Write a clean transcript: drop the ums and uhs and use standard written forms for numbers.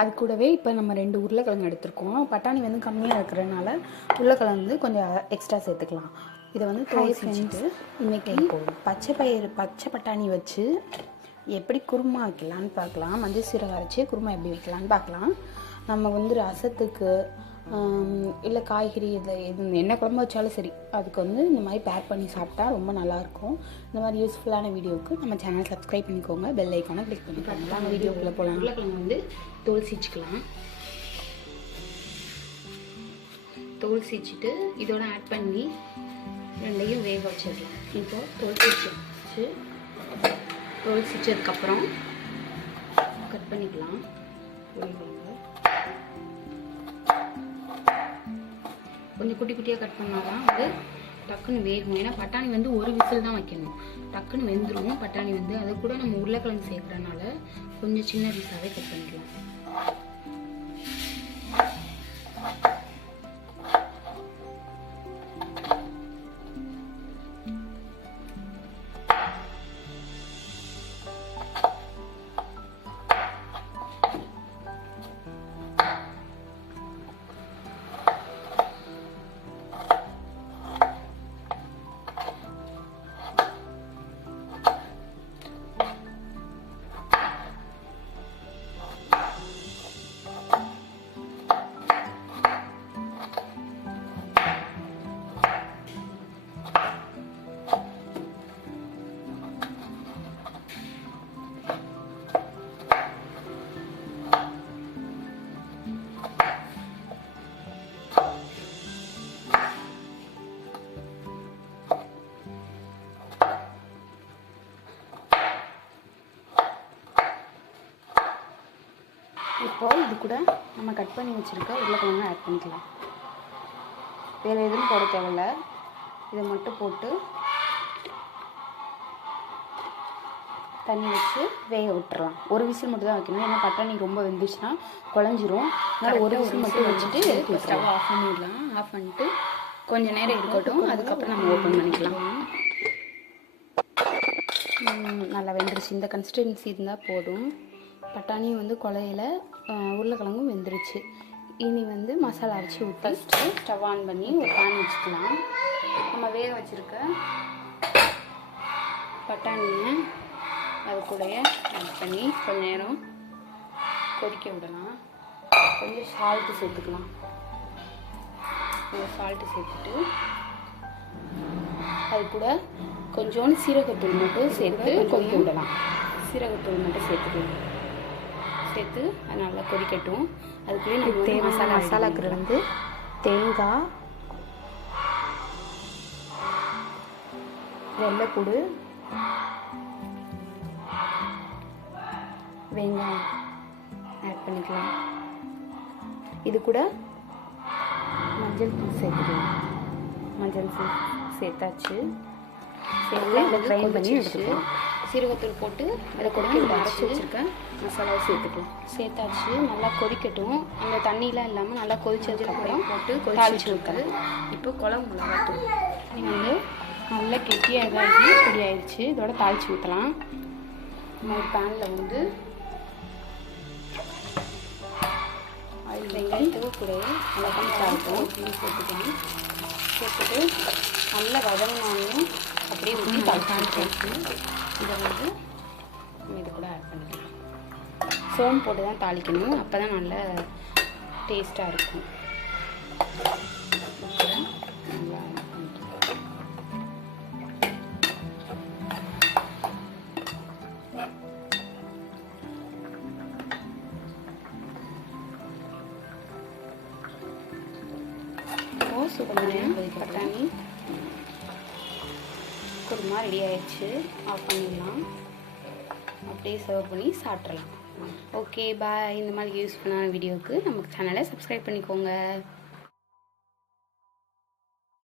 அது கூடவே இப்போ நம்ம 2 உருளைக்கிழங்கு எடுத்துருக்கோம். பட்டாணி வந்து கம்மியாக இருக்கிறதுனால உருளைக்கிழங்கு வந்து கொஞ்சம் எக்ஸ்ட்ரா சேர்த்துக்கலாம். இதை வந்து தோல் செஞ்சுட்டு இன்றைக்கி பச்சை பட்டாணி வச்சு எப்படி குருமா வைக்கலான்னு பார்க்கலாம். மஞ்சள் சீரகம் அரைச்சி குருமா எப்படி வைக்கலான்னு பார்க்கலாம். நம்ம வந்து ரசத்துக்கு இல்லை காய்கறி இது என்ன குழம்பு வச்சாலும் சரி, அதுக்கு வந்து இந்த மாதிரி பேக் பண்ணி சாப்பிட்டா ரொம்ப நல்லாயிருக்கும். இந்த மாதிரி யூஸ்ஃபுல்லான வீடியோவுக்கு நம்ம சேனல் சப்ஸ்கிரைப் பண்ணிக்கோங்க, பெல் ஐக்கானை கிளிக் பண்ணிக்கோங்க. நம்ம வீடியோக்குள்ளே போகலாம். உருளைக்கிழங்கு வந்து தோல் சீச்சிக்கலாம். தோல் சீச்சிட்டு இதோட ஆட் பண்ணி ரெண்டையும் வேக வச்சிடலாம். இப்போது தோல் சீச்சதுக்கப்புறம் கட் பண்ணிக்கலாம். கொஞ்சம் குட்டி குட்டியாக கட் பண்ணாதான் வந்து டக்குன்னு வேகும். ஏன்னா பட்டாணி வந்து ஒரு விசில் தான் வைக்கணும், டக்குன்னு வெந்துடும் பட்டாணி வந்து. அது கூட நம்ம உருளைக்கிழங்கு சேர்க்குறதுனால கொஞ்சம் சின்ன பீஸாகவே கட் பண்ணிக்கலாம். இப்போ இது கூட நம்ம கட் பண்ணி வச்சுருக்க உருளைக்கிழங்கு ஆட் பண்ணிக்கலாம். வேறு எதுவும் போட தேவையில்ல, இதை மட்டும் போட்டு தண்ணி வச்சு வேக விட்டுறலாம். ஒரு விசில் மட்டும் தான் வைக்கணும், ஏன்னா பட்டாணி ரொம்ப வெந்துச்சுன்னா குழஞ்சிரும். அதனால் ஒரு விசில் மட்டும் வச்சுட்டு ஸ்டவ் ஆஃப் பண்ணிடலாம். ஆஃப் பண்ணிட்டு கொஞ்சம் நேரம் இருக்கட்டும், அதுக்கப்புறம் நம்ம ஓப்பன் பண்ணிக்கலாம். நல்லா வெந்துருச்சு. இந்த கன்சிஸ்டன்சி இருந்தால் போதும். பட்டாணியும் வந்து குழையில, உருளைக்கிழங்கும் வெந்துருச்சு. இனி வந்து மசாலா அரைச்சி ஊற்றிட்டு ஸ்டவ் ஆன் பண்ணி ஒரு பேன் வச்சுக்கலாம். நம்ம வேக வச்சுருக்க பட்டாணியை அது கூடயே ஆட் பண்ணி கொஞ்சம் நேரம் கொதிக்க விடலாம். கொஞ்சம் சால்ட்டு சேர்த்துக்கலாம். கொஞ்சம் சால்ட்டு சேர்த்துட்டு அது கூட கொஞ்சோண்டு சீரகத்தூள் மட்டும் சேர்த்து கொதிக்க விடலாம். சீரகத்தூள் மட்டும் சேர்த்து அது நல்லா கொதிக்கட்டும். அதுக்குள்ளே நம்ம மசாலாக்கள் வந்து தேங்காய், வெள்ளைப்பூடு, வெங்காயம் ஆட் பண்ணிக்கலாம். இது கூட மஞ்சள் தூள் சேர்த்துக்கலாம். மஞ்சள் தூள் சேர்த்தாச்சு. சேர்த்து இதை ஃப்ரை பண்ணி எடுத்துக்கலாம். சீரகத்தூள் போட்டு அதை கொதிக்க அரைச்சி வச்சுருக்கேன் மசாலாவை சேர்த்தாச்சு. நல்லா கொதிக்கட்டும். அந்த தண்ணியெலாம் இல்லாமல் நல்லா கொதிச்சதுக்கப்புறம் போட்டு தாளிச்சு ஊற்று. இப்போ குழம்பு மிளகாத்தூள் நீங்கள் வந்து நல்லா கெட்டியாக இதாகி பொடி ஆயிடுச்சு. இதோட தாளிச்சு ஊற்றலாம். நம்ம ஒரு பேனில் வந்து வெங்காயத்துக்கு கூட மிளகாய் தாளிப்போம் அப்படின்னு சேர்த்துக்கலாம். சேர்த்துட்டு நல்லா வதங்கினாலும் அப்படியே ஊற்றி தாளிச்சு இதை வந்து இது கூட ஆட் பண்ணிக்கலாம். சோம்பு போட்டு தான் தாளிக்கணும், அப்போ தான் நல்லா டேஸ்ட்டாக இருக்கும். நல்லா சுகமான பட்டாணி குருமா ரெடி ஆயிடுச்சு. ஆஃப் பண்ணிடலாம். அப்படியே சர்வ் பண்ணி சாப்பிட்றலாம். Okay bye. இந்த மாதிரி யூஸ்ஃபுல்லான வீடியோவுக்கு நமக்கு சேனலை சப்ஸ்கிரைப் பண்ணிக்கோங்க.